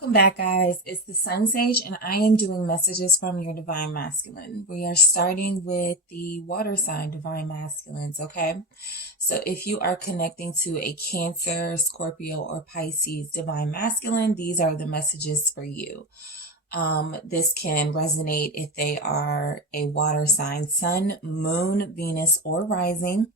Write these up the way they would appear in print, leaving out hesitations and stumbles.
Welcome back, guys. It's the Sun Sage, and I am doing messages from your Divine Masculine. We are starting with the water sign Divine Masculines, okay? So if you are connecting to a Cancer, Scorpio, or Pisces Divine Masculine, these are the messages for you. This can resonate if they are a water sign, Sun, Moon, Venus, or Rising.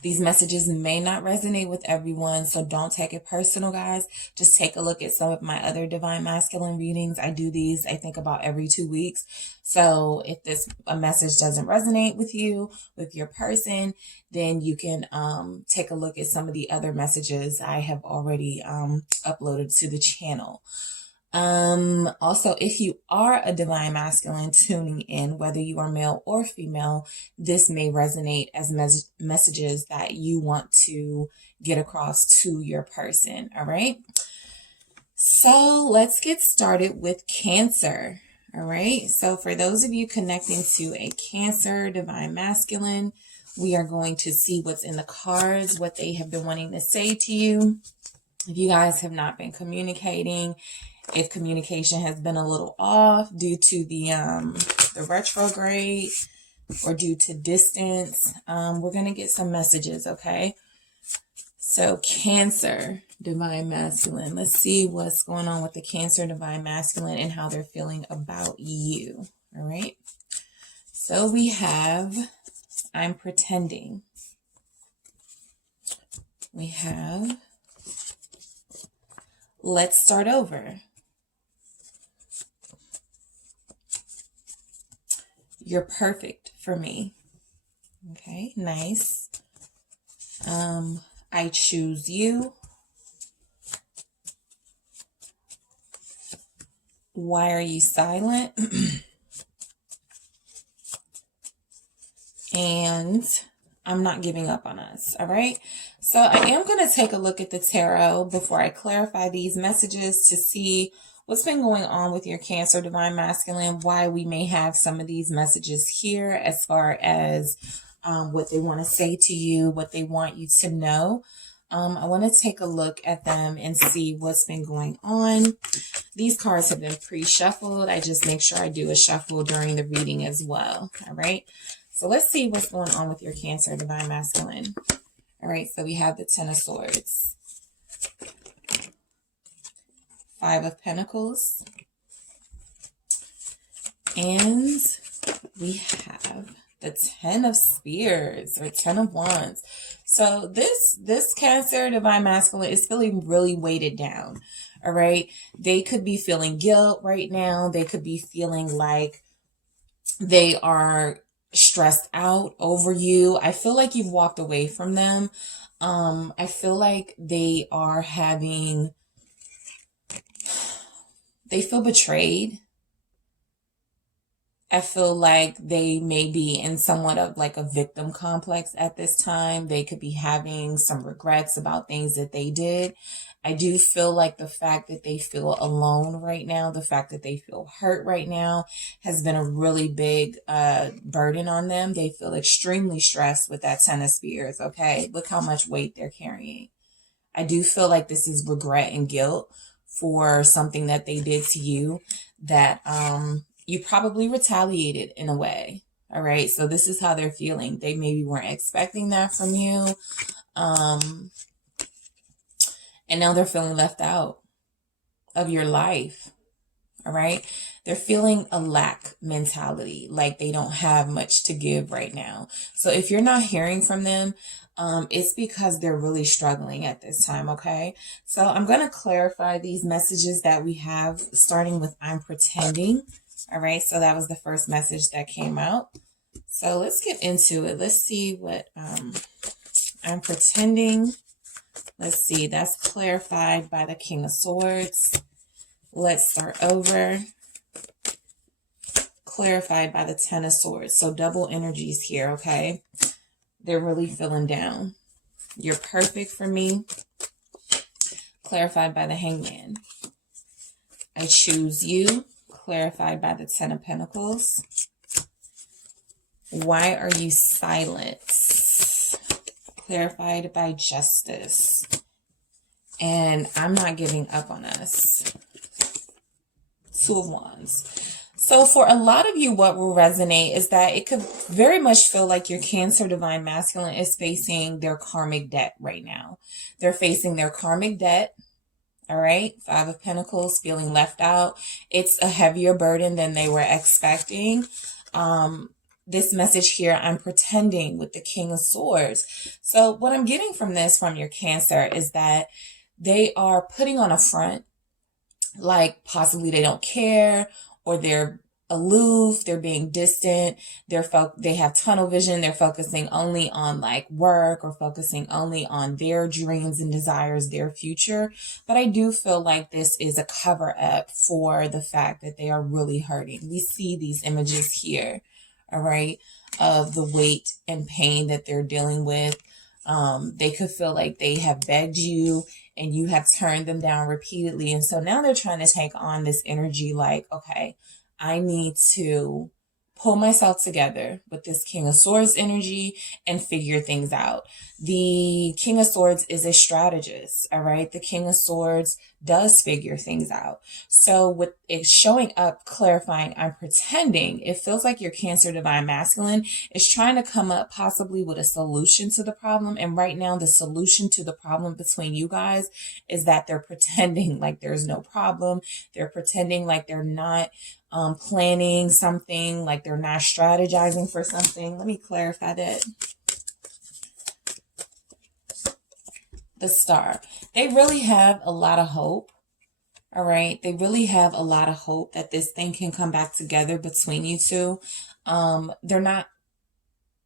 These messages may not resonate with everyone, so don't take it personal, guys. Just take a look at some of my other Divine Masculine readings. I do these, I think, about every 2 weeks. So if a message doesn't resonate with you, with your person, then you can take a look at some of the other messages I have already uploaded to the channel. Also, if you are a Divine Masculine tuning in, whether you are male or female, this may resonate as messages that you want to get across to your person. All right. So let's get started with Cancer. All right. So for those of you connecting to a Cancer Divine Masculine, we are going to see what's in the cards, what they have been wanting to say to you. If you guys have not been communicating, if communication has been a little off due to the retrograde or due to distance, we're going to get some messages, okay? So Cancer Divine Masculine. Let's see what's going on with the Cancer Divine Masculine and how they're feeling about you, all right? So we have I'm pretending. We have let's start over. You're perfect for me. Okay, nice. I choose you. Why are you silent? And I'm not giving up on us. All right. So I am going to take a look at the tarot before I clarify these messages to see what's been going on with your Cancer Divine Masculine, why we may have some of these messages here as far as what they want to say to you, what they want you to know. I want to take a look at them and see what's been going on. These cards have been pre-shuffled. I just make sure I do a shuffle during the reading as well. All right. So let's see what's going on with your Cancer Divine Masculine. All right. So we have the Ten of Swords. Five of Pentacles. And we have the Ten of Spears or Ten of Wands. So this Cancer Divine Masculine is feeling really weighted down. All right. They could be feeling guilt right now. They could be feeling like they are stressed out over you. I feel like you've walked away from them. I feel like they feel betrayed. I feel like they may be in somewhat of like a victim complex at this time. They could be having some regrets about things that they did. I do feel like the fact that they feel alone right now, the fact that they feel hurt right now has been a really big burden on them. They feel extremely stressed with that Ten of Spears, okay? Look how much weight they're carrying. I do feel like this is regret and guilt for something that they did to you that you probably retaliated in a way. All right. So this is how they're feeling. They maybe weren't expecting that from you. And now they're feeling left out of your life. All right. They're feeling a lack mentality, like they don't have much to give right now. So if you're not hearing from them, it's because they're really struggling at this time. Okay. So I'm going to clarify these messages that we have, starting with I'm pretending. All right. So that was the first message that came out. So let's get into it. Let's see what I'm pretending. Let's see. That's clarified by the King of Swords. Let's start over. Clarified by the Ten of Swords. So double energies here. Okay. They're really feeling down. You're perfect for me. Clarified by the Hangman. I choose you. Clarified by the Ten of Pentacles. Why are you silent? Clarified by Justice. And I'm not giving up on us. Two of Wands. So for a lot of you, what will resonate is that it could very much feel like your Cancer Divine Masculine is facing their karmic debt right now. They're facing their karmic debt. All right. Five of Pentacles, feeling left out. It's a heavier burden than they were expecting. This message here, I'm pretending, with the King of Swords. So what I'm getting from this, from your Cancer, is that they are putting on a front, like possibly they don't care, or they're aloof, they're being distant, they have tunnel vision, they're focusing only on like work, or focusing only on their dreams and desires, their future. But I do feel like this is a cover up for the fact that they are really hurting. We see these images here, all right, of the weight and pain that they're dealing with. They could feel like they have begged you and you have turned them down repeatedly. And so now they're trying to take on this energy like, okay, I need to pull myself together with this King of Swords energy and figure things out. The King of Swords is a strategist, all right? The King of Swords does figure things out. So with it showing up, clarifying, I'm pretending, it feels like your Cancer Divine Masculine is trying to come up possibly with a solution to the problem. And right now, the solution to the problem between you guys is that they're pretending like there's no problem. They're pretending like they're not planning something, like they're not strategizing for something. Let me clarify that. The Star. They really have a lot of hope. All right. They really have a lot of hope that this thing can come back together between you two. They're not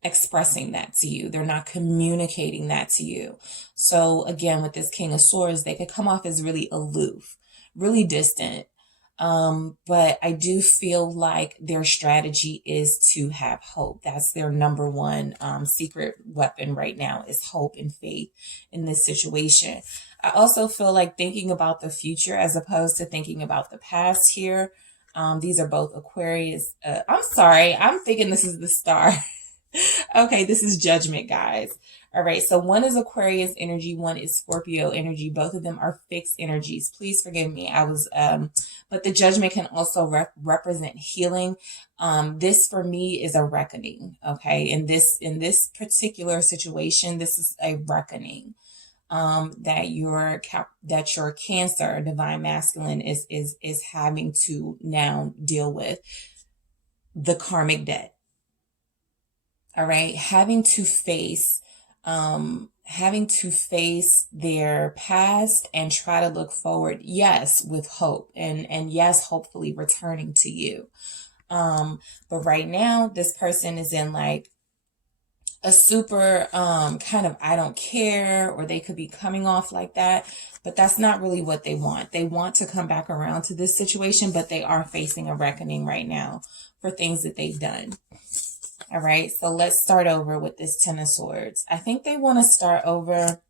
expressing that to you. They're not communicating that to you. So again, with this King of Swords, they could come off as really aloof, really distant. But I do feel like their strategy is to have hope. That's their number one secret weapon right now, is hope and faith in this situation. I also feel like thinking about the future as opposed to thinking about the past here. These are both Aquarius. I'm sorry. I'm thinking this is the Star. Okay, this is Judgment, guys. All right, so one is Aquarius energy, one is Scorpio energy. Both of them are fixed energies. Please forgive me. But the Judgment can also represent healing. This for me is a reckoning. Okay, in this particular situation, this is a reckoning. That your Cancer Divine Masculine is having to now deal with the karmic debt. All right, having to face their past and try to look forward, yes, with hope, and yes, hopefully returning to you. But right now, this person is in like a super kind of I don't care, or they could be coming off like that, but that's not really what they want. They want to come back around to this situation, but they are facing a reckoning right now for things that they've done. All right, so let's start over with this Ten of Swords. I think they want to start over.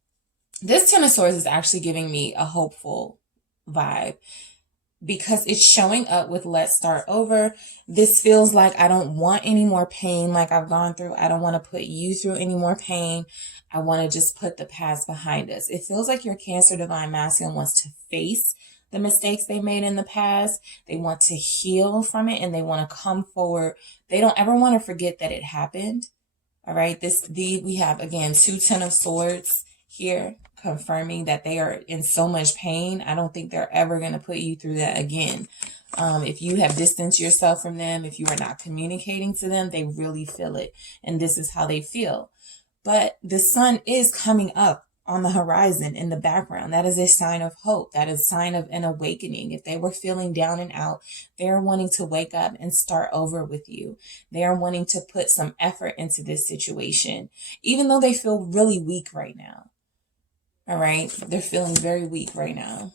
This Ten of Swords is actually giving me a hopeful vibe because it's showing up with let's start over. This feels like I don't want any more pain like I've gone through. I don't want to put you through any more pain. I want to just put the past behind us. It feels like your Cancer Divine Masculine wants to face the mistakes they made in the past. They want to heal from it, and they want to come forward. They don't ever want to forget that it happened. All right. We have, again, two Ten of Swords here, confirming that they are in so much pain. I don't think they're ever going to put you through that again. If you have distanced yourself from them, if you are not communicating to them, they really feel it. And this is how they feel. But the sun is coming up on the horizon in the background. That is a sign of hope. That is a sign of an awakening. If they were feeling down and out, they are wanting to wake up and start over with you. They are wanting to put some effort into this situation, even though they feel really weak right now. All right. They're feeling very weak right now.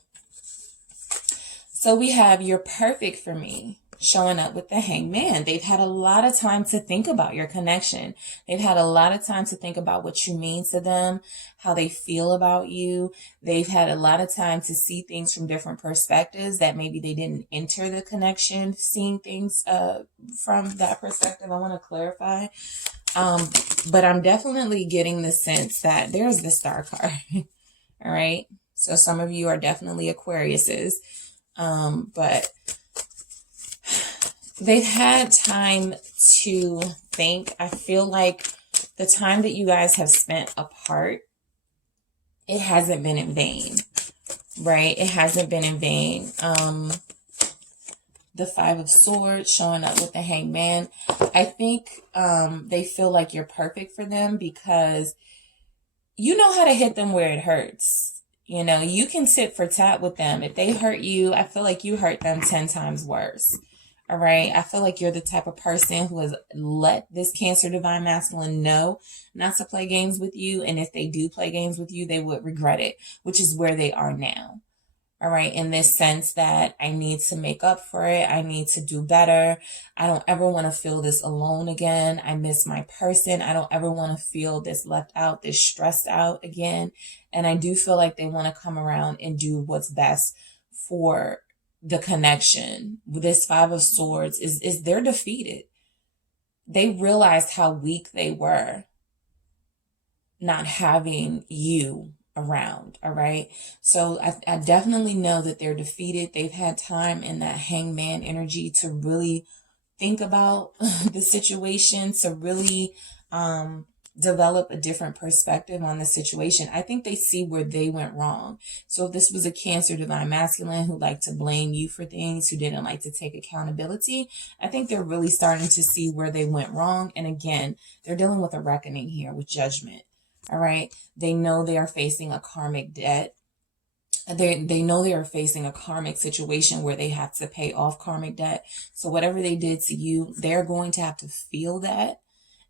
So we have You're Perfect for Me showing up with the Hangman. They've had a lot of time to think about your connection. They've had a lot of time to think about what you mean to them, how they feel about you. They've had a lot of time to see things from different perspectives that maybe they didn't enter the connection, seeing things from that perspective. I want to clarify. But I'm definitely getting the sense that there's the Star card. All right. So some of you are definitely Aquariuses. But They've had time to think. I feel like the time that you guys have spent apart, it hasn't been in vain, right? It hasn't been in vain. The Five of Swords showing up with the Hangman. I think they feel like you're perfect for them because you know how to hit them where it hurts. You know, you can tit for tat with them. If they hurt you, I feel like you hurt them 10 times worse. All right. I feel like you're the type of person who has let this Cancer Divine Masculine know not to play games with you. And if they do play games with you, they would regret it, which is where they are now. All right. In this sense that I need to make up for it. I need to do better. I don't ever want to feel this alone again. I miss my person. I don't ever want to feel this left out, this stressed out again. And I do feel like they want to come around and do what's best for the connection. This Five of Swords is they're defeated. They realized how weak they were not having you around. All right. So I definitely know that they're defeated. They've had time in that Hangman energy to really think about the situation, to really develop a different perspective on the situation. I think they see where they went wrong. So if this was a Cancer Divine Masculine who liked to blame you for things, who didn't like to take accountability, I think they're really starting to see where they went wrong. And again, they're dealing with a reckoning here with Judgment. All right. They know they are facing a karmic debt. They know they are facing a karmic situation where they have to pay off karmic debt. So whatever they did to you, they're going to have to feel that,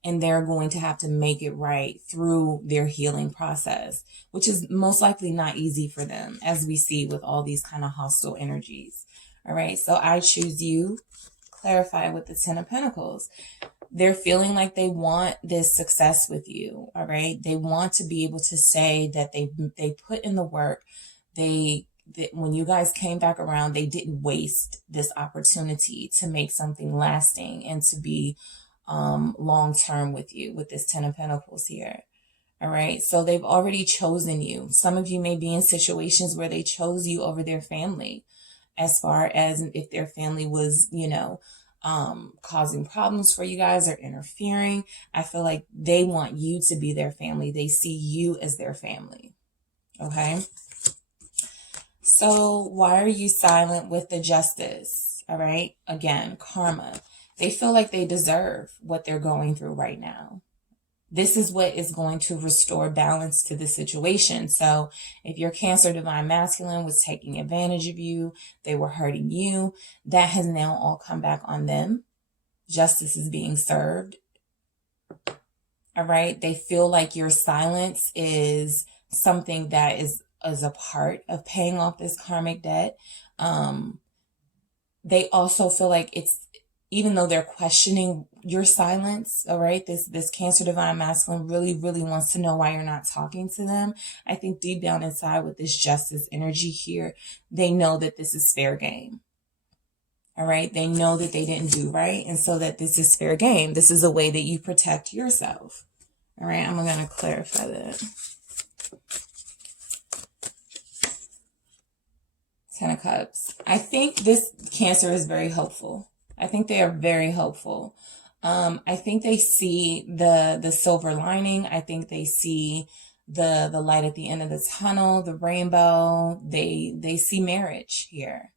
and they're going to have to make it right through their healing process, which is most likely not easy for them, as we see with all these kind of hostile energies. All right. So I choose you. Clarify with the Ten of Pentacles. They're feeling like they want this success with you. All right. They want to be able to say that they put in the work. When you guys came back around, they didn't waste this opportunity to make something lasting and to be long-term with you with this Ten of Pentacles here. All right. So they've already chosen you. Some of you may be in situations where they chose you over their family, as far as if their family was, causing problems for you guys or interfering. I feel like they want you to be their family. They see you as their family. Okay. So why are you silent with the Justice? All right. Again, karma. They feel like they deserve what they're going through right now. This is what is going to restore balance to the situation. So if your Cancer Divine Masculine was taking advantage of you, they were hurting you, that has now all come back on them. Justice is being served. All right. They feel like your silence is something that is a part of paying off this karmic debt. They also feel like even though they're questioning your silence, all right, this Cancer Divine Masculine really, really wants to know why you're not talking to them. I think deep down inside with this Justice energy here, they know that this is fair game. All right. They know that they didn't do right. And so that this is fair game. This is a way that you protect yourself. All right. I'm going to clarify that. Ten of Cups. I think this Cancer is very hopeful. I think they are very hopeful. I think they see the silver lining. I think they see the light at the end of the tunnel, the rainbow. They see marriage here.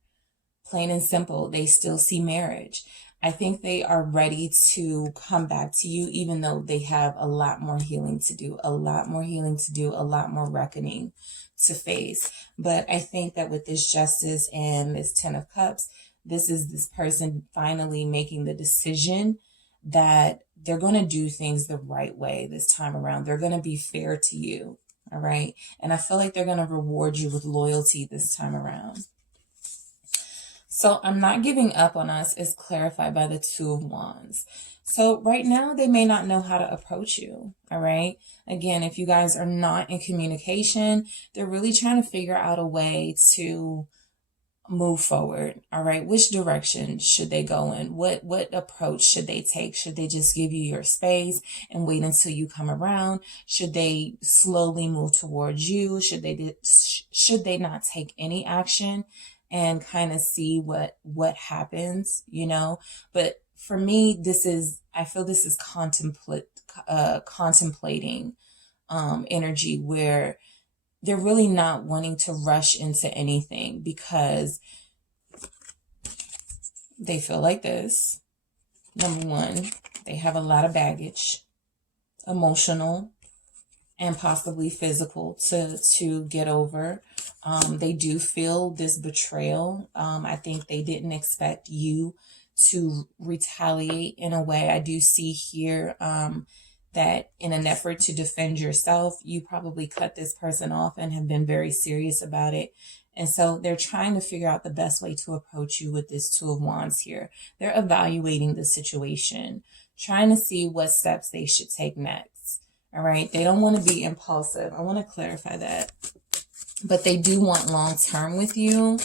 Plain and simple. They still see marriage. I think they are ready to come back to you, even though they have a lot more healing to do, a lot more reckoning to face. But I think that with this Justice and this Ten of Cups, this is this person finally making the decision that they're going to do things the right way this time around. They're going to be fair to you. All right. And I feel like they're going to reward you with loyalty this time around. So I'm not giving up on us is clarified by the Two of Wands. So right now they may not know how to approach you. All right. Again, if you guys are not in communication, they're really trying to figure out a way to move forward. All right. Which direction should they go in? What approach should they take? Should they just give you your space and wait until you come around? Should they slowly move towards you? Should they not take any action and kind of see what happens, you know. But for me, I feel this is contemplating energy, where they're really not wanting to rush into anything because they feel like this. Number one, they have a lot of baggage, emotional and possibly physical, to get over. They do feel this betrayal. I think they didn't expect you to retaliate in a way. I do see here that in an effort to defend yourself, you probably cut this person off and have been very serious about it. And so they're trying to figure out the best way to approach you with this Two of Wands here. They're evaluating the situation, trying to see what steps they should take next. All right. They don't want to be impulsive. I want to clarify that. But they do want long-term with you.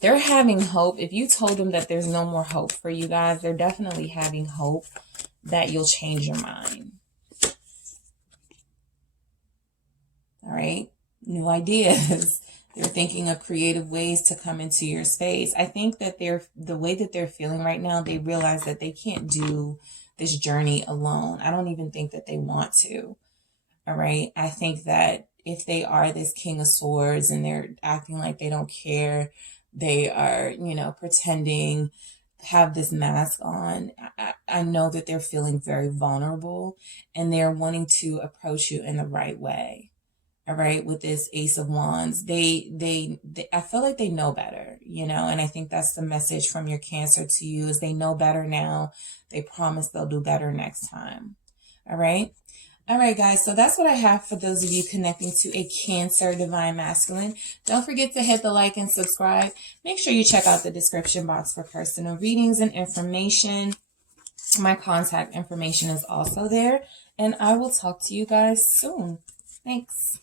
They're having hope. If you told them that there's no more hope for you guys, they're definitely having hope that you'll change your mind. All right. New ideas. They're thinking of creative ways to come into your space. I think that the way that they're feeling right now, they realize that they can't do this journey alone. I don't even think that they want to. All right. I think that if they are this King of Swords and they're acting like they don't care, they are, you know, pretending, have this mask on, I know that they're feeling very vulnerable and they're wanting to approach you in the right way. All right. With this Ace of Wands, they I feel like they know better, you know, and I think that's the message from your Cancer to you, is they know better now. They promise they'll do better next time. All right. All right, guys. So that's what I have for those of you connecting to a Cancer Divine Masculine. Don't forget to hit the like and subscribe. Make sure you check out the description box for personal readings and information. My contact information is also there, and I will talk to you guys soon. Thanks.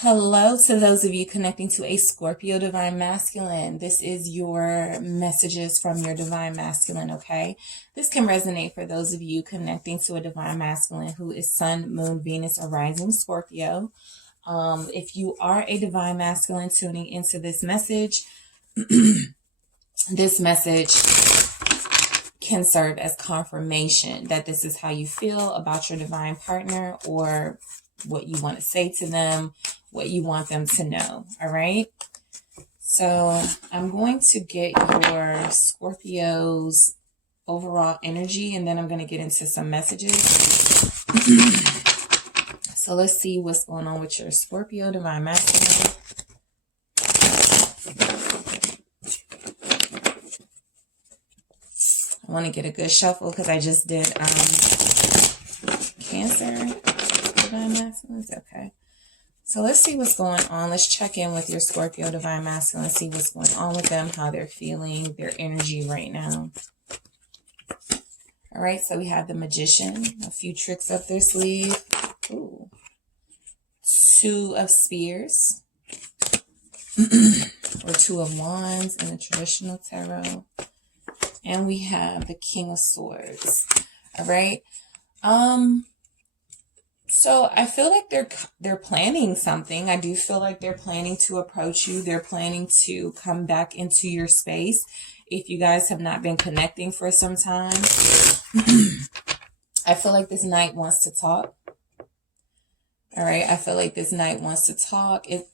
Hello to those of you connecting to a Scorpio Divine Masculine. This is your messages from your Divine Masculine, okay? This can resonate for those of you connecting to a Divine Masculine who is Sun, Moon, Venus, or Rising Scorpio. If you are a Divine Masculine tuning into this message, this message can serve as confirmation that this is how you feel about your divine partner, or what you want to say to them, what you want them to know. All right. So I'm going to get your Scorpio's overall energy, and then I'm going to get into some messages. So let's see what's going on with your Scorpio Divine Masculine. I want to get a good shuffle because I just did Cancer Divine Masculine. Okay. So let's see what's going on. Let's check in with your Scorpio Divine Masculine. See what's going on with them, how they're feeling, their energy right now. All right, so we have the Magician, a few tricks up their sleeve. Ooh. Two of Spears, or Two of Wands in the traditional tarot. And we have the King of Swords. All right. So I feel like they're planning something. I do feel like they're planning to approach you. They're planning to come back into your space. If you guys have not been connecting for some time, I feel like this knight wants to talk. All right. I feel like this knight wants to talk. It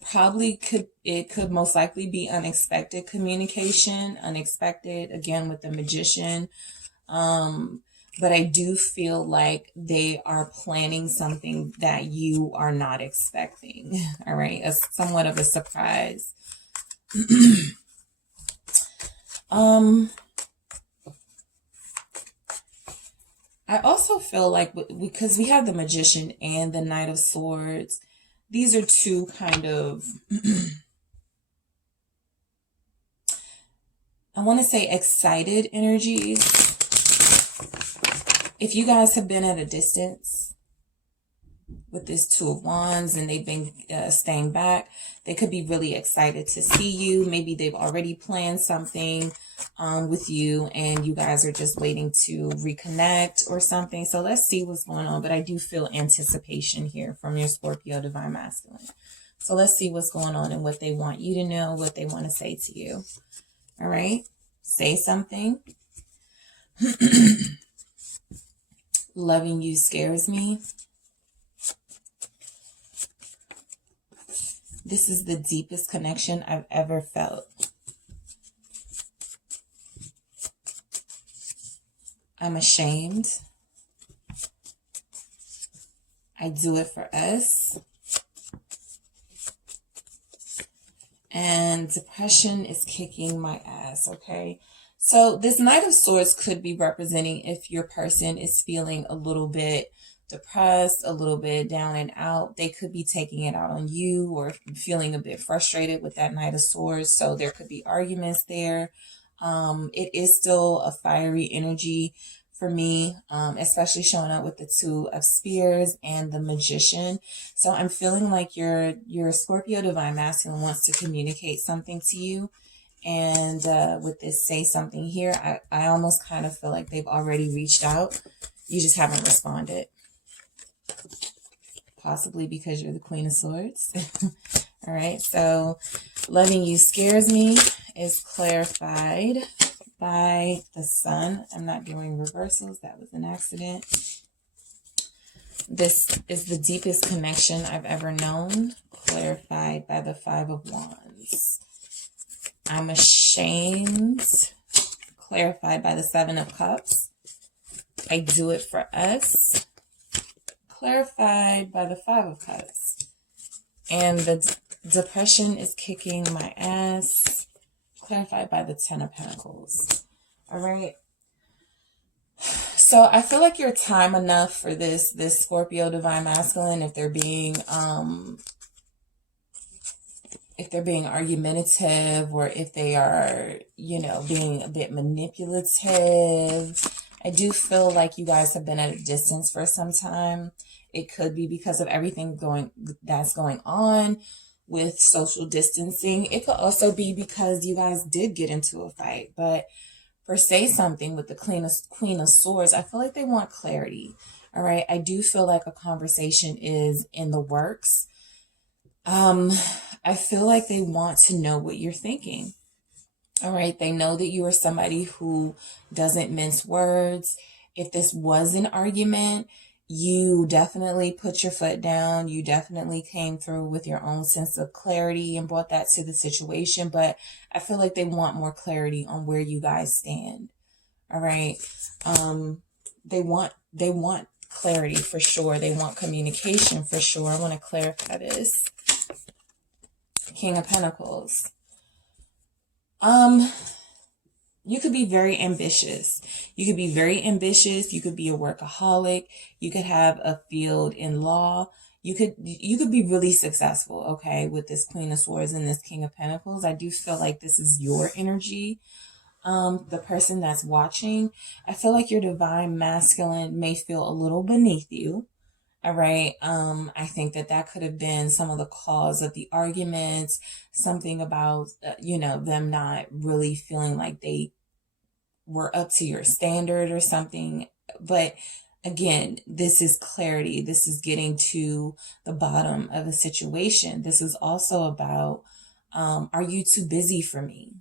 could most likely be unexpected communication, unexpected, again, with the Magician. But I do feel like they are planning something that you are not expecting. All right. Somewhat of a surprise. I also feel like, because we have the Magician and the Knight of Swords, these are two kind of, I want to say, excited energies. If you guys have been at a distance, with this Two of Wands, and they've been staying back. They could be really excited to see you. Maybe they've already planned something with you, and you guys are just waiting to reconnect or something. So let's see what's going on. But I do feel anticipation here from your Scorpio Divine Masculine. So let's see what's going on and what they want you to know, what they want to say to you. All right. Say something. Loving you scares me. This is the deepest connection I've ever felt. I'm ashamed. I do it for us. And depression is kicking my ass, okay? So this Knight of Swords could be representing if your person is feeling a little bit depressed, a little bit down and out. They could be taking it out on you or feeling a bit frustrated with that Knight of Swords. So there could be arguments there. It is still a fiery energy for me, especially showing up with the Two of Spears and the Magician. So I'm feeling like your Scorpio Divine Masculine wants to communicate something to you. And with this say something here, I almost kind of feel like they've already reached out. You just haven't responded. Possibly because you're the Queen of Swords. All right, so loving you scares me is clarified by the Sun. I'm not doing reversals. That was an accident. This is the deepest connection I've ever known, clarified by the Five of Wands. I'm ashamed, clarified by the Seven of Cups. I do it for us, clarified by the Five of Cups. And the depression is kicking my ass, clarified by the Ten of Pentacles. All right. So I feel like you're time enough for this Scorpio Divine Masculine, if they're being argumentative, or if they are, being a bit manipulative. I do feel like you guys have been at a distance for some time. It could be because of everything that's going on with social distancing. It could also be because you guys did get into a fight. But for say something with the Queen of Swords, I feel like they want clarity. All right. I do feel like a conversation is in the works. I feel like they want to know what you're thinking. All right. They know that you are somebody who doesn't mince words. If this was an argument, you definitely put your foot down. You definitely came through with your own sense of clarity and brought that to the situation. But I feel like they want more clarity on where you guys stand. All right. They want clarity for sure. They want communication for sure. I want to clarify this. King of Pentacles. You could be very ambitious. You could be very ambitious. You could be a workaholic. You could have a field in law. You could be really successful, okay, with this Queen of Swords and this King of Pentacles. I do feel like this is your energy. The person that's watching, I feel like your Divine Masculine may feel a little beneath you. All right. I think that could have been some of the cause of the arguments, something about, them not really feeling like they were up to your standard or something. But again, this is clarity. This is getting to the bottom of a situation. This is also about, are you too busy for me?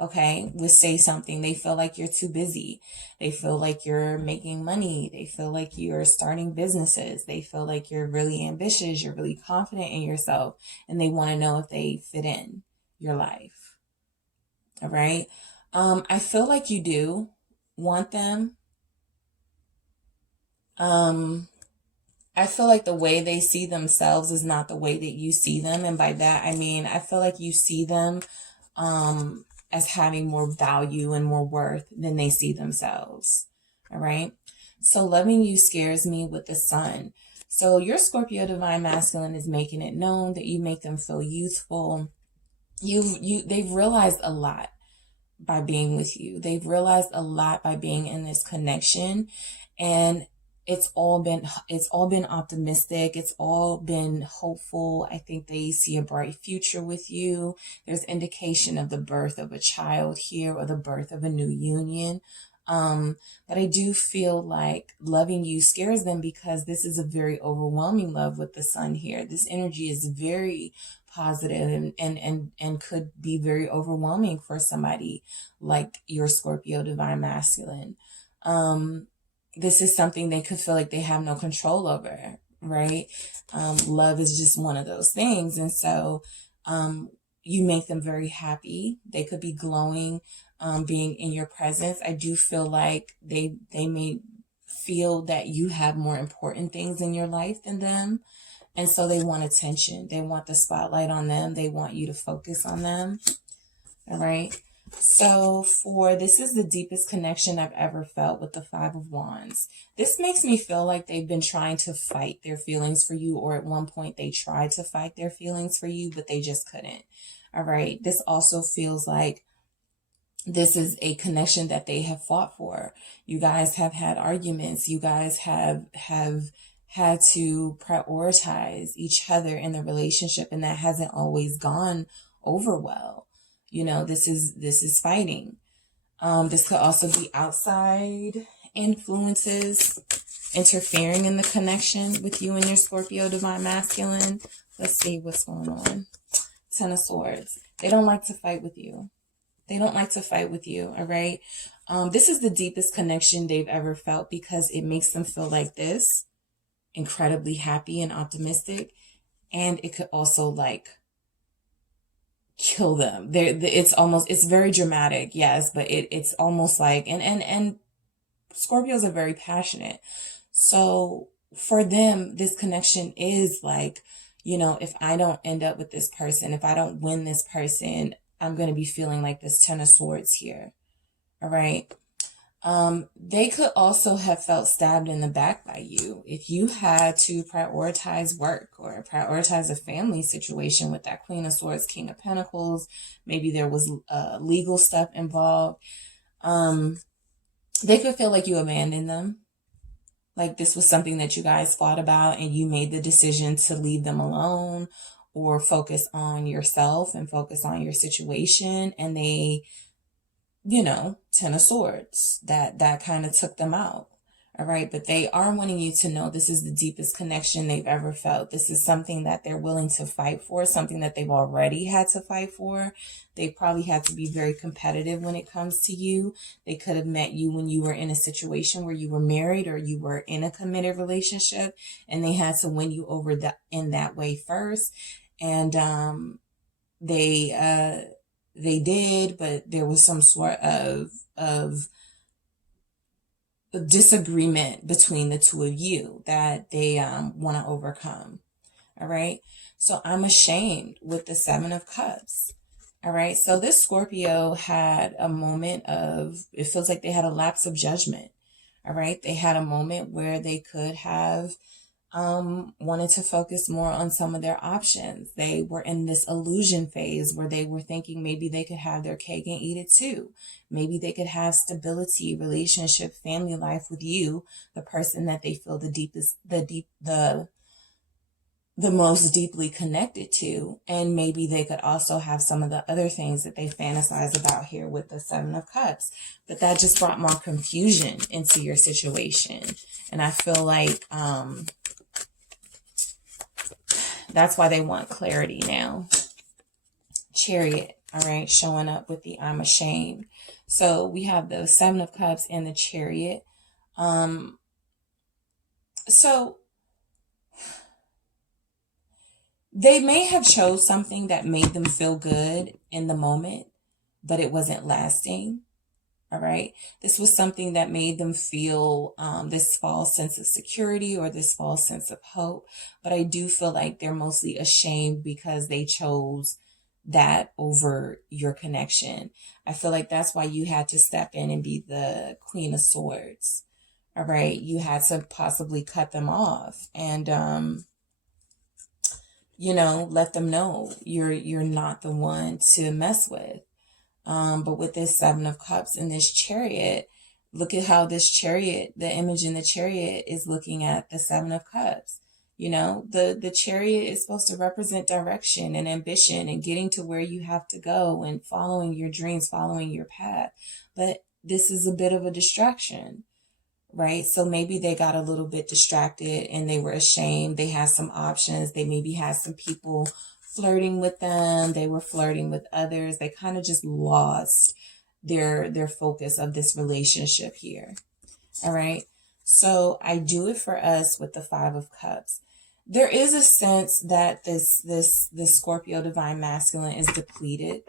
Okay, with say something, they feel like you're too busy. They feel like you're making money. They feel like you're starting businesses. They feel like you're really ambitious. You're really confident in yourself. And they want to know if they fit in your life. All right. I feel like you do want them. I feel like the way they see themselves is not the way that you see them. And by that, I mean, I feel like you see them, as having more value and more worth than they see themselves. All right. So loving you scares me with the Sun. So your Scorpio Divine Masculine is making it known that you make them feel youthful. They've realized a lot by being with you. They've realized a lot by being in this connection. And it's all been optimistic. It's all been hopeful. I think they see a bright future with you. There's indication of the birth of a child here, or the birth of a new union. But I do feel like loving you scares them, because this is a very overwhelming love with the sun here. This energy is very positive and could be very overwhelming for somebody like your Scorpio divine masculine. This is something they could feel like they have no control over, right? Love is just one of those things. And so you make them very happy. They could be glowing, being in your presence. I do feel like they may feel that you have more important things in your life than them. And so they want attention. They want the spotlight on them. They want you to focus on them. All right. So this is the deepest connection I've ever felt with the Five of Wands. This makes me feel like they've been trying to fight their feelings for you, or at one point they tried to fight their feelings for you, but they just couldn't. All right. This also feels like this is a connection that they have fought for. You guys have had arguments. You guys have had to prioritize each other in the relationship, and that hasn't always gone over well. You know, this is fighting. This could also be outside influences interfering in the connection with you and your Scorpio divine masculine. Let's see what's going on. Ten of Swords. They don't like to fight with you. They don't like to fight with you, all right? This is the deepest connection they've ever felt, because it makes them feel like this, incredibly happy and optimistic. And it could also like kill them. It's very dramatic, yes, but it's almost like, and Scorpios are very passionate. So for them, this connection is like, you know, if I don't end up with this person, if I don't win this person, I'm going to be feeling like this Ten of Swords here. All right. They could also have felt stabbed in the back by you. If you had to prioritize work or prioritize a family situation with that Queen of Swords, King of Pentacles, maybe there was legal stuff involved. They could feel like you abandoned them. Like this was something that you guys fought about and you made the decision to leave them alone or focus on yourself and focus on your situation. And they, you know, Ten of Swords, that kind of took them out. All right. But they are wanting you to know this is the deepest connection they've ever felt. This is something that they're willing to fight for, something that they've already had to fight for. They probably had to be very competitive when it comes to you. They could have met you when you were in a situation where you were married or you were in a committed relationship, and they had to win you over in that way first. And they did, but there was some sort of disagreement between the two of you that they want to overcome. All right. So I'm ashamed with the Seven of Cups. All right. So this Scorpio had a moment of, it feels like they had a lapse of judgment. All right. They had a moment where they could have wanted to focus more on some of their options. They were in this illusion phase where they were thinking maybe they could have their cake and eat it too. Maybe they could have stability, relationship, family life with you, the person that they feel the most deeply connected to. And maybe they could also have some of the other things that they fantasize about here with the Seven of Cups. But that just brought more confusion into your situation. And I feel like that's why they want clarity now. Chariot, all right, showing up with the I'm ashamed. So we have the Seven of Cups and the Chariot. So they may have chose something that made them feel good in the moment, but it wasn't lasting. All right. This was something that made them feel this false sense of security or this false sense of hope. But I do feel like they're mostly ashamed because they chose that over your connection. I feel like that's why you had to step in and be the Queen of Swords. All right. You had to possibly cut them off and, you know, let them know you're not the one to mess with. But with this Seven of Cups and this Chariot, Look at how this chariot, the image in the chariot, is looking at the Seven of Cups. You know, the chariot is supposed to represent direction and ambition and getting to where you have to go and following your dreams, following your path. But this is a bit of a distraction, right? So maybe they got a little bit distracted and they were ashamed. They had some options. They maybe had some people flirting with them. They were flirting with others. They kind of just lost their focus of this relationship here. All right. So I do it for us with the Five of Cups. There is a sense that this Scorpio divine masculine is depleted.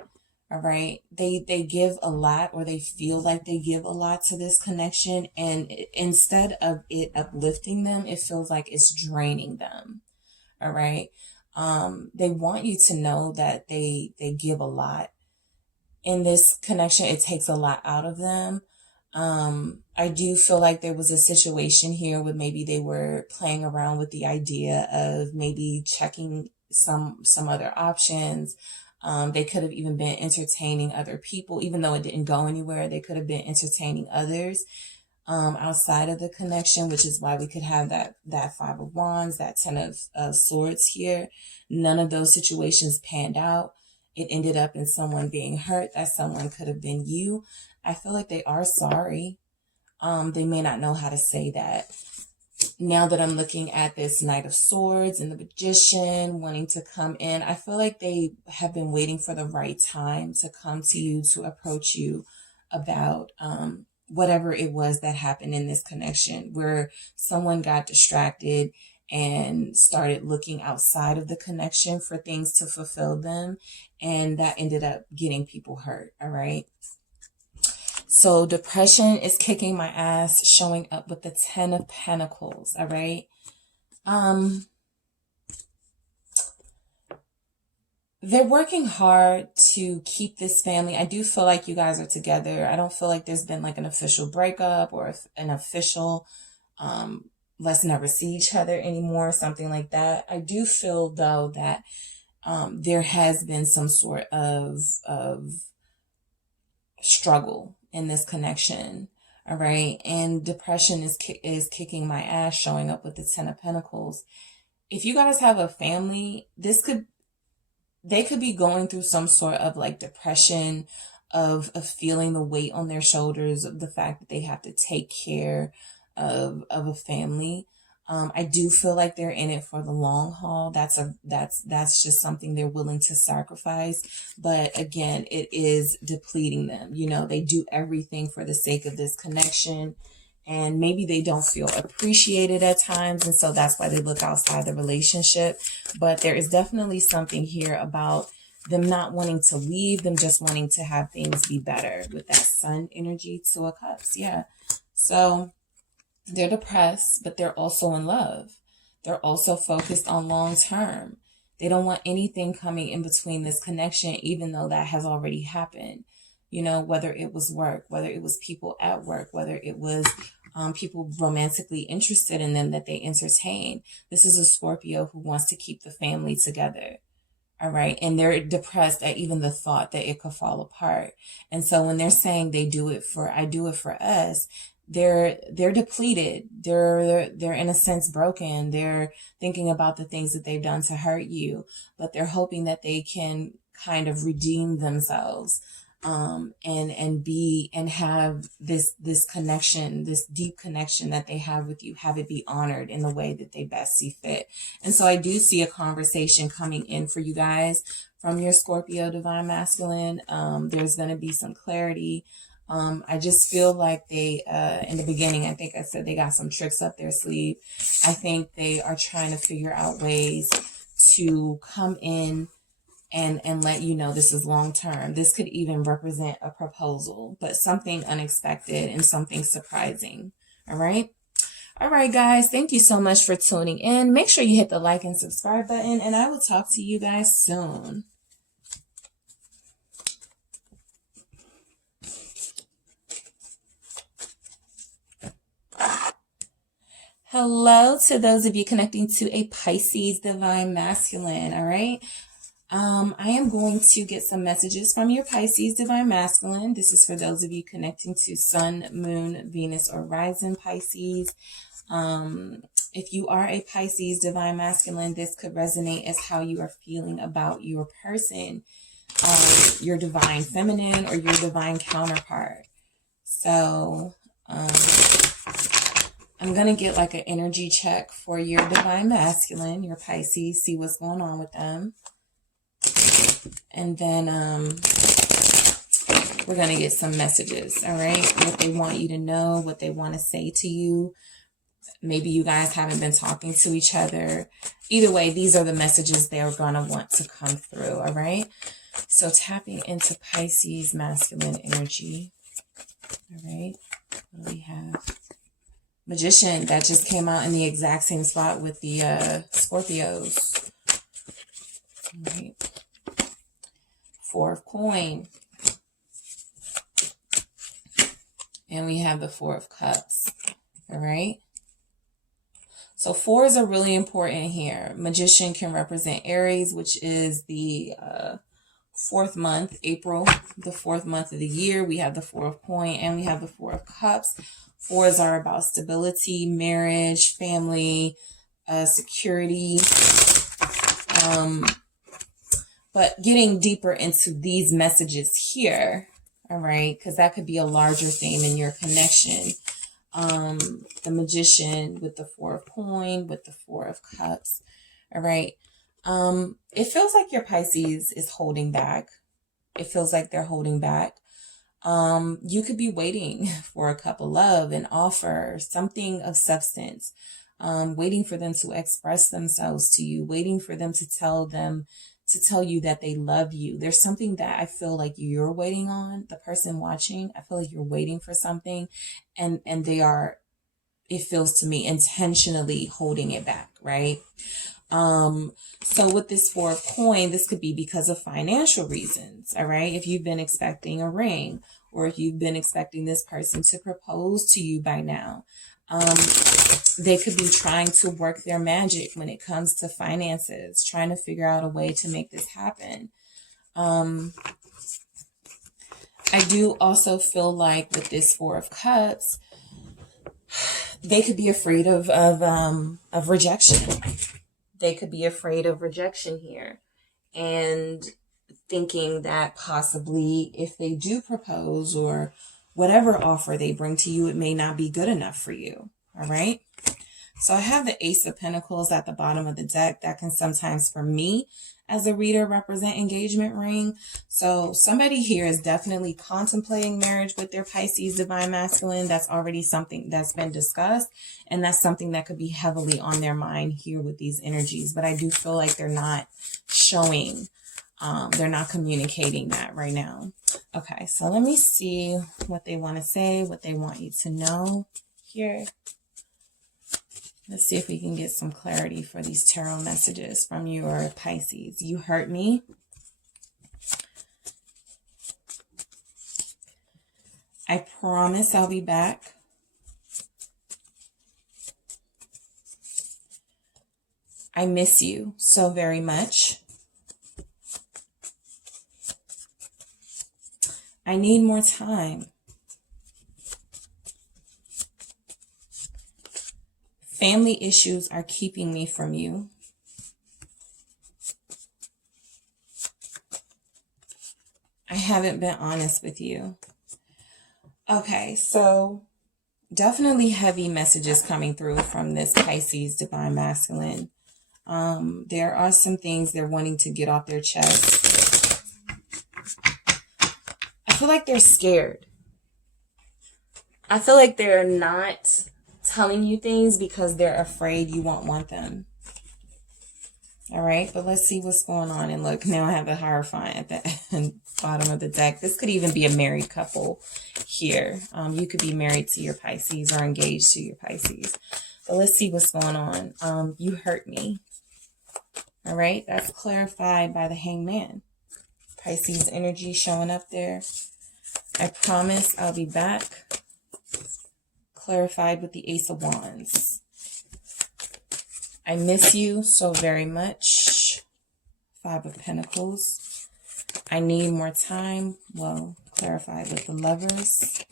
All right. They give a lot, or they feel like they give a lot to this connection. And instead of it uplifting them, it feels like it's draining them. All right. They want you to know that they give a lot. In this connection, it takes a lot out of them. I do feel like there was a situation here where maybe they were playing around with the idea of maybe checking some other options. They could have even been entertaining other people, even though it didn't go anywhere. They could have been entertaining others outside of the connection, which is why we could have that Five of Wands, that Ten of Swords here. None of those situations panned out. It ended up in someone being hurt. That someone could have been you. I feel like they are sorry. They may not know how to say that. Now that I'm looking at this Knight of Swords and the Magician wanting to come in, I feel like they have been waiting for the right time to come to you, to approach you about whatever it was that happened in this connection, where someone got distracted and started looking outside of the connection for things to fulfill them. And that ended up getting people hurt. All right. So depression is kicking my ass, showing up with the Ten of Pentacles. All right. They're working hard to keep this family. I do feel like you guys are together. I don't feel like there's been like an official breakup or an official, let's never see each other anymore, something like that. I do feel though that there has been some sort of struggle in this connection. All right. And depression is kicking my ass, showing up with the Ten of Pentacles. If you guys have a family, they could be going through some sort of like depression of feeling the weight on their shoulders of the fact that they have to take care of a family. I do feel like they're in it for the long haul. That's just something they're willing to sacrifice. But again, it is depleting them. You know, they do everything for the sake of this connection, and maybe they don't feel appreciated at times. And so that's why they look outside the relationship. But there is definitely something here about them not wanting to leave, them just wanting to have things be better with that Sun energy, Two of Cups. Yeah. So they're depressed, but they're also in love. They're also focused on long term. They don't want anything coming in between this connection, even though that has already happened. You know, whether it was work, whether it was people at work, whether it was people romantically interested in them that they entertain. This is a Scorpio who wants to keep the family together. All right. And they're depressed at even the thought that it could fall apart. And so when they're saying I do it for us, they're depleted. They're in a sense broken. They're thinking about the things that they've done to hurt you, but they're hoping that they can kind of redeem themselves, and have this connection, this deep connection that they have with you, have it be honored in the way that they best see fit. And so I do see a conversation coming in for you guys from your Scorpio divine masculine. There's going to be some clarity. I just feel like they, in the beginning, I think I said they got some tricks up their sleeve. I think they are trying to figure out ways to come in and let you know this is long term. This could even represent a proposal, but something unexpected and something surprising. All right. All right, guys. Thank you so much for tuning in. Make sure you hit the like and subscribe button, and I will talk to you guys soon. Hello to those of you connecting to a Pisces divine masculine. All right. I am going to get some messages from your Pisces Divine Masculine. This is for those of you connecting to Sun, Moon, Venus, or Rising Pisces. If you are a Pisces Divine Masculine, this could resonate as how you are feeling about your person, your Divine Feminine, or your Divine counterpart. So I'm going to get like an energy check for your Divine Masculine, your Pisces, see what's going on with them. And then we're going to get some messages, all right? What they want you to know, what they want to say to you. Maybe you guys haven't been talking to each other. Either way, these are the messages they're going to want to come through, all right? So tapping into Pisces masculine energy, all right? What do we have? Magician, that just came out in the exact same spot with the Scorpios. All right. Four of coin. And we have the Four of Cups. All right. So fours are really important here. Magician can represent Aries, which is the fourth month, April, the fourth month of the year. We have the Four of Coin and we have the Four of Cups. Fours are about stability, marriage, family, security. But getting deeper into these messages here, all right, because that could be a larger theme in your connection. The Magician with the Four of Coin, with the Four of Cups, all right. It feels like your Pisces is holding back. It feels like they're holding back. You could be waiting for a cup of love, an offer, something of substance, waiting for them to express themselves to you, waiting for them to tell you that they love you. There's something that I feel like you're waiting on, the person watching. I feel like you're waiting for something and they are, it feels to me, intentionally holding it back, right? So with this Four of Coin, this could be because of financial reasons, all right? If you've been expecting a ring, or if you've been expecting this person to propose to you by now, they could be trying to work their magic when it comes to finances, trying to figure out a way to make this happen. I do also feel like with this Four of Cups, they could be afraid of rejection. They could be afraid of rejection here and thinking that possibly if they do propose or whatever offer they bring to you, it may not be good enough for you. All right. So I have the Ace of Pentacles at the bottom of the deck. That can sometimes, for me as a reader, represent engagement ring. So somebody here is definitely contemplating marriage with their Pisces Divine Masculine. That's already something that's been discussed. And that's something that could be heavily on their mind here with these energies. But I do feel like they're not showing, they're not communicating that right now. Okay, so let me see what they want to say, what they want you to know here. Let's see if we can get some clarity for these tarot messages from your Pisces. You hurt me. I promise I'll be back. I miss you so very much. I need more time. Family issues are keeping me from you. I haven't been honest with you. Okay, so definitely heavy messages coming through from this Pisces Divine Masculine. There are some things they're wanting to get off their chest. I feel like they're scared. I feel like they're not telling you things because they're afraid you won't want them. All right, but let's see what's going on. And look, now I have a Hierophant at the bottom of the deck. This could even be a married couple here. You could be married to your Pisces or engaged to your Pisces. But let's see what's going on. You hurt me. All right, that's clarified by the Hangman. Pisces energy showing up there. I promise I'll be back. Clarified with the Ace of Wands. I miss you so very much. Five of Pentacles. I need more time. Well, clarify with the Lovers.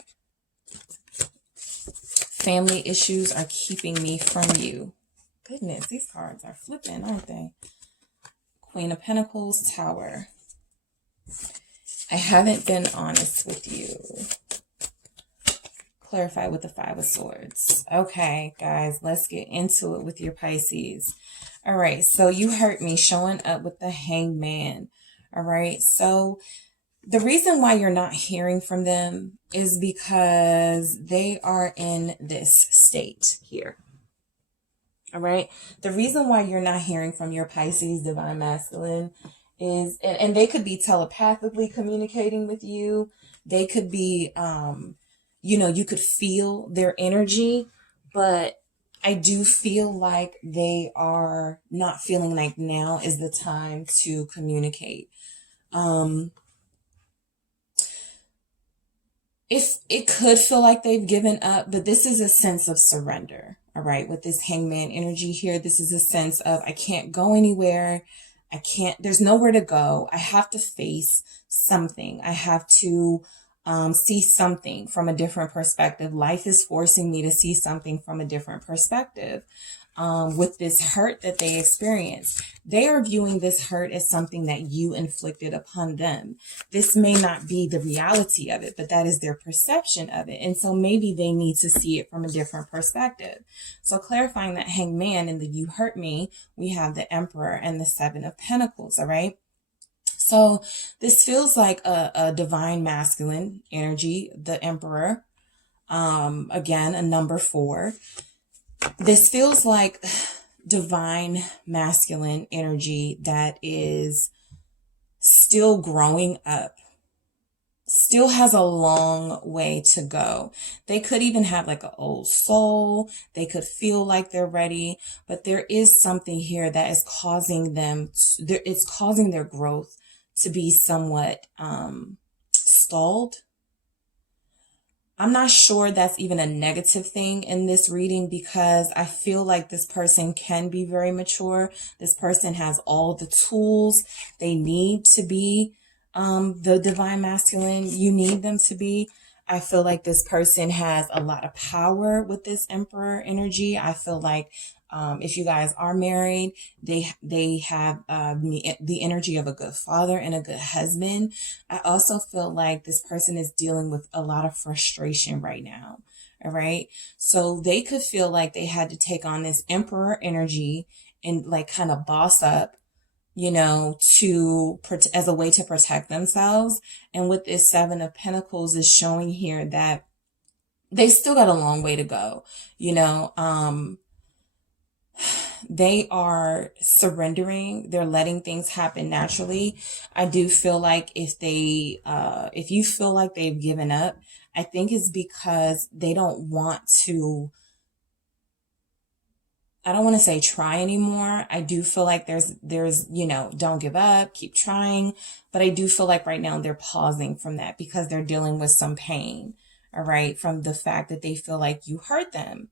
Family issues are keeping me from you. Goodness, these cards are flipping, aren't they? Queen of Pentacles, Tower. I haven't been honest with you. Clarify with the Five of Swords. Okay, guys, let's get into it with your Pisces. All right, so you hurt me, showing up with the Hangman. All right, so the reason why you're not hearing from them is because they are in this state here. All right, the reason why you're not hearing from your Pisces Divine Masculine is, and they could be telepathically communicating with you. They could be, you know, you could feel their energy, but I do feel like they are not feeling like now is the time to communicate. If it could feel like they've given up, but this is a sense of surrender. All right. With this Hangman energy here, this is a sense of, I can't go anywhere. There's nowhere to go. I have to face something. I have to see something from a different perspective. Life is forcing me to see something from a different perspective. With this hurt that they experience, they are viewing this hurt as something that you inflicted upon them. This may not be the reality of it, but that is their perception of it. And so maybe they need to see it from a different perspective. So clarifying that Hangman and the you hurt me, we have the Emperor and the Seven of Pentacles. All right. So this feels like a divine masculine energy, the Emperor. Again, a number 4. This feels like divine masculine energy that is still growing up, still has a long way to go. They could even have like an old soul. They could feel like they're ready, but there is something here that is causing them, it's causing their growth to be somewhat stalled. I'm not sure that's even a negative thing in this reading, because I feel like this person can be very mature. This person has all the tools they need to be the divine masculine you need them to be. I feel like this person has a lot of power with this Emperor energy. I feel like if you guys are married, they have the energy of a good father and a good husband. I also feel like this person is dealing with a lot of frustration right now. All right. So they could feel like they had to take on this Emperor energy and like kind of boss up, you know, as a way to protect themselves. And with this Seven of Pentacles is showing here that they still got a long way to go. You know, they are surrendering. They're letting things happen naturally. I do feel like if you feel like they've given up, I think it's because they don't want to, I don't want to say try anymore. I do feel like there's, you know, don't give up, keep trying. But I do feel like right now they're pausing from that because they're dealing with some pain. All right. From the fact that they feel like you hurt them.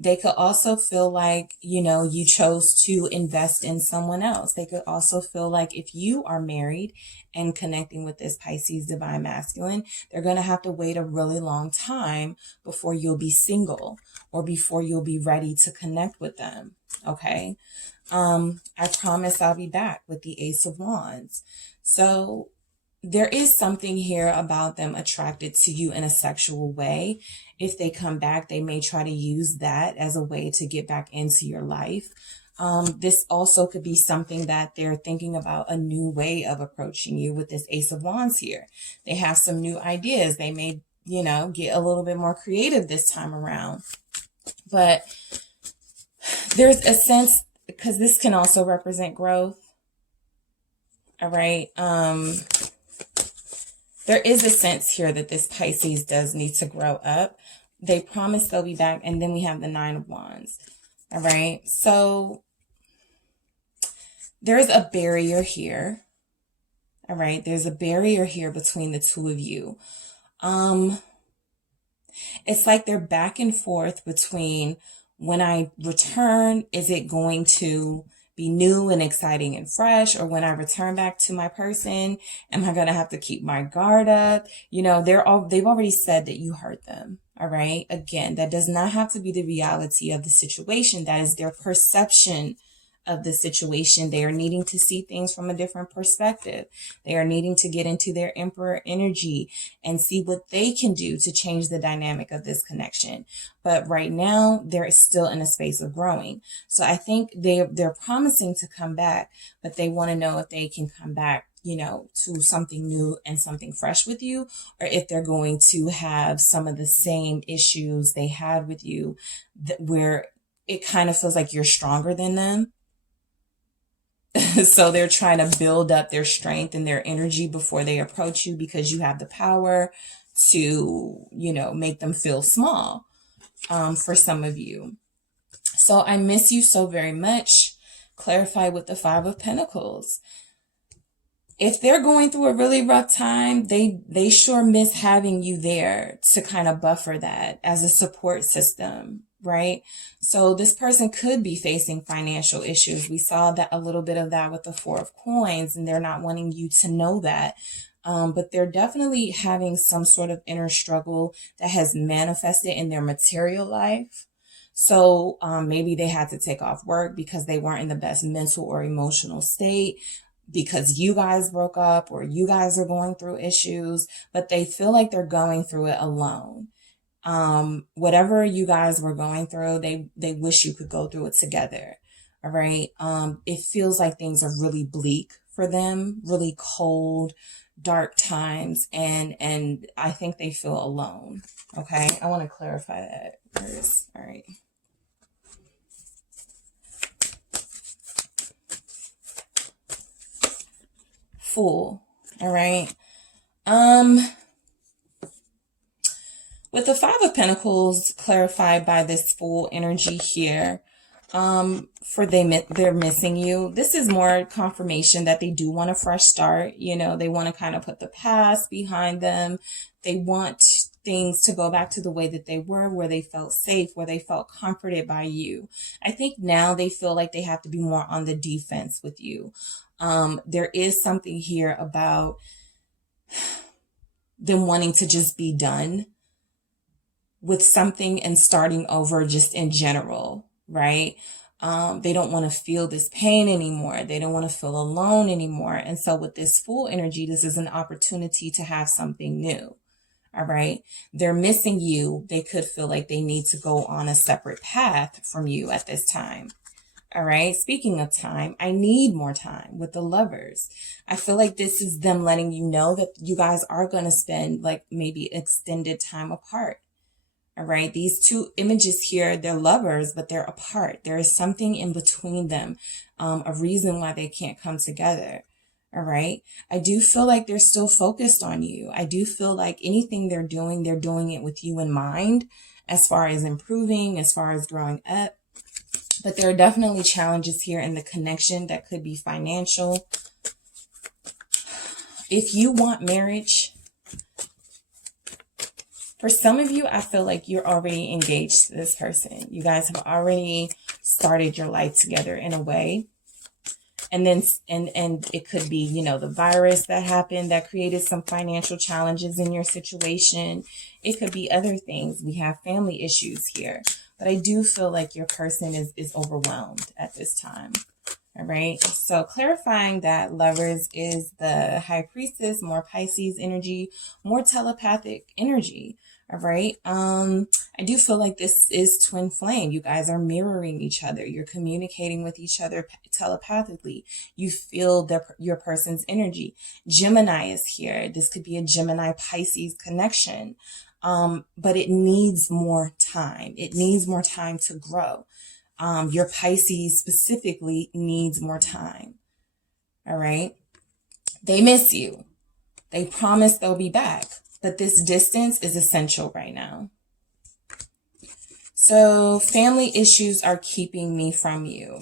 They could also feel like, you know, you chose to invest in someone else. They could also feel like if you are married and connecting with this Pisces Divine Masculine, they're going to have to wait a really long time before you'll be single or before you'll be ready to connect with them. Okay. I promise I'll be back with the Ace of Wands. So there is something here about them attracted to you in a sexual way. If they come back, they may try to use that as a way to get back into your life. This also could be something that they're thinking about, a new way of approaching you with this Ace of Wands here. They have some new ideas. They may, you know, get a little bit more creative this time around. But there's a sense, because this can also represent growth. All right. There is a sense here that this Pisces does need to grow up. They promise they'll be back. And then we have the Nine of Wands. All right. So there's a barrier here. All right. There's a barrier here between the two of you. It's like they're back and forth between, when I return, is it going to be new and exciting and fresh? Or when I return back to my person, am I going to have to keep my guard up? You know, they've already said that you hurt them. All right. Again, that does not have to be the reality of the situation. That is their perception of the situation. They are needing to see things from a different perspective. They are needing to get into their emperor energy and see what they can do to change the dynamic of this connection. But right now, they're still in a space of growing. So I think they're promising to come back, but they want to know if they can come back, you know, to something new and something fresh with you, or if they're going to have some of the same issues they had with you, where it kind of feels like you're stronger than them. So they're trying to build up their strength and their energy before they approach you, because you have the power to, you know, make them feel small, for some of you. So I miss you so very much. Clarify with the Five of Pentacles. If they're going through a really rough time, they sure miss having you there to kind of buffer that as a support system, right? So this person could be facing financial issues. We saw that a little bit of that with the Four of Coins, and they're not wanting you to know that. But they're definitely having some sort of inner struggle that has manifested in their material life. So maybe they had to take off work because they weren't in the best mental or emotional state, because you guys broke up or you guys are going through issues, but they feel like they're going through it alone. Whatever you guys were going through, they wish you could go through it together. All right. It feels like things are really bleak for them, really cold, dark times. And I think they feel alone. Okay. I want to clarify that first. All right. Fool. All right. With the Five of Pentacles clarified by this Fool energy here, they're missing you. This is more confirmation that they do want a fresh start. You know, they want to kind of put the past behind them. They want things to go back to the way that they were, where they felt safe, where they felt comforted by you. I think now they feel like they have to be more on the defense with you. There is something here about them wanting to just be done with something and starting over just in general, right? They don't want to feel this pain anymore. They don't want to feel alone anymore. And so with this Fool energy, this is an opportunity to have something new. All right. They're missing you. They could feel like they need to go on a separate path from you at this time. All right. Speaking of time, I need more time with the Lovers. I feel like this is them letting you know that you guys are going to spend like maybe extended time apart. All right. These two images here, they're lovers, but they're apart. There is something in between them, a reason why they can't come together. All right. I do feel like they're still focused on you. I do feel like anything they're doing it with you in mind, as far as improving, as far as growing up. But there are definitely challenges here in the connection that could be financial. If you want marriage, for some of you, I feel like you're already engaged to this person. You guys have already started your life together in a way. And then, and it could be, you know, the virus that happened that created some financial challenges in your situation. It could be other things. We have family issues here. But I do feel like your person is overwhelmed at this time. All right. So clarifying that Lovers is the High Priestess, more Pisces energy, more telepathic energy. All right. I do feel like this is twin flame. You guys are mirroring each other. You're communicating with each other telepathically. You feel your person's energy. Gemini is here. This could be a Gemini Pisces connection. But it needs more time. It needs more time to grow. Your Pisces specifically needs more time. All right. They miss you. They promise they'll be back, but this distance is essential right now. So family issues are keeping me from you.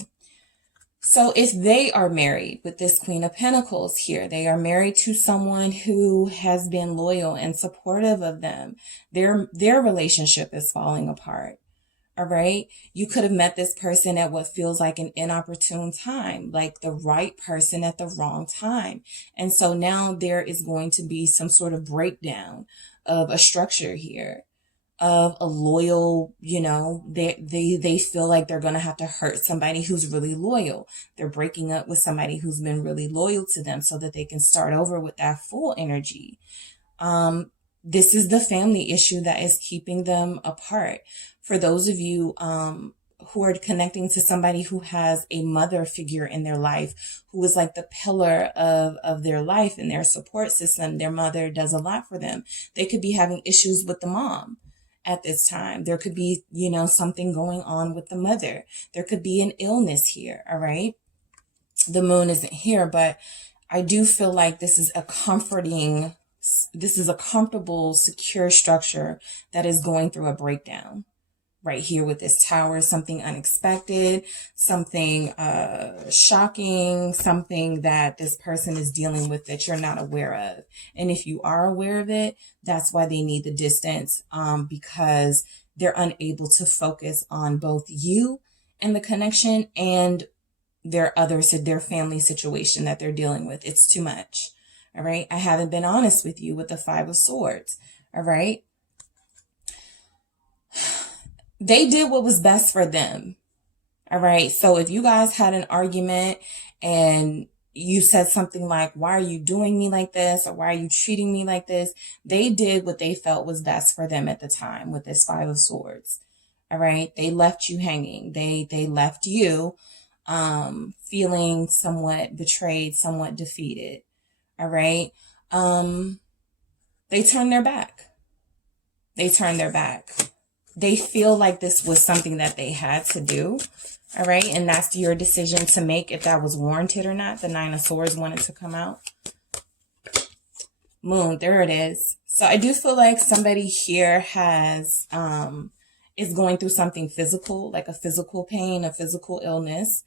So if they are married with this Queen of Pentacles here, they are married to someone who has been loyal and supportive of them. Their relationship is falling apart. All right. You could have met this person at what feels like an inopportune time, like the right person at the wrong time. And so now there is going to be some sort of breakdown of a structure here, of a loyal, they feel like they're going to have to hurt somebody who's really loyal. They're breaking up with somebody who's been really loyal to them so that they can start over with that full energy. This is the family issue that is keeping them apart. For those of you who are connecting to somebody who has a mother figure in their life, who is like the pillar of their life and their support system, their mother does a lot for them. They could be having issues with the mom at this time. There could be, something going on with the mother. There could be an illness here, all right? The moon isn't here, but I do feel like this is a comfortable, secure structure that is going through a breakdown right here with this tower. Something unexpected, something shocking, something that this person is dealing with that you're not aware of. And if you are aware of it, that's why they need the distance, because they're unable to focus on both you and the connection and their family situation that they're dealing with. It's too much. All right. I haven't been honest with you with the Five of Swords. All right. They did what was best for them. All right. So if you guys had an argument and you said something like, why are you doing me like this? Or why are you treating me like this? They did what they felt was best for them at the time with this Five of Swords. All right. They left you hanging. They left you feeling somewhat betrayed, somewhat defeated. All right. They turned their back. They feel like this was something that they had to do. All right. And that's your decision to make if that was warranted or not. The Nine of Swords wanted to come out. Moon, there it is. So I do feel like somebody here is going through something physical, like a physical pain, a physical illness.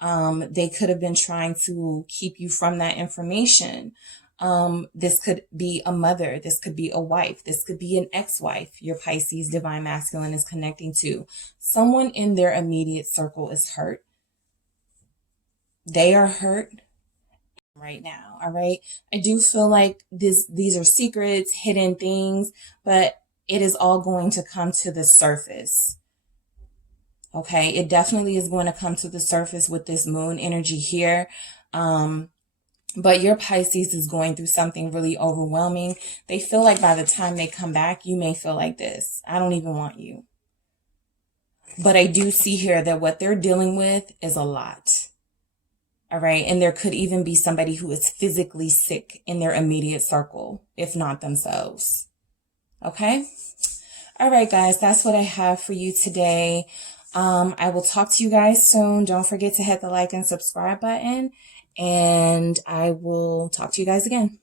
They could have been trying to keep you from that information. This could be a mother. This could be a wife. This could be an ex-wife. Your Pisces divine masculine is connecting to. Someone in their immediate circle is hurt. They are hurt right now. All right. I do feel like these are secrets, hidden things, but it is all going to come to the surface. Okay. It definitely is going to come to the surface with this moon energy here. But your Pisces is going through something really overwhelming. They feel like by the time they come back, you may feel like this. I don't even want you. But I do see here that what they're dealing with is a lot. All right. And there could even be somebody who is physically sick in their immediate circle, if not themselves. Okay. All right, guys, that's what I have for you today. I will talk to you guys soon. Don't forget to hit the like and subscribe button. And I will talk to you guys again.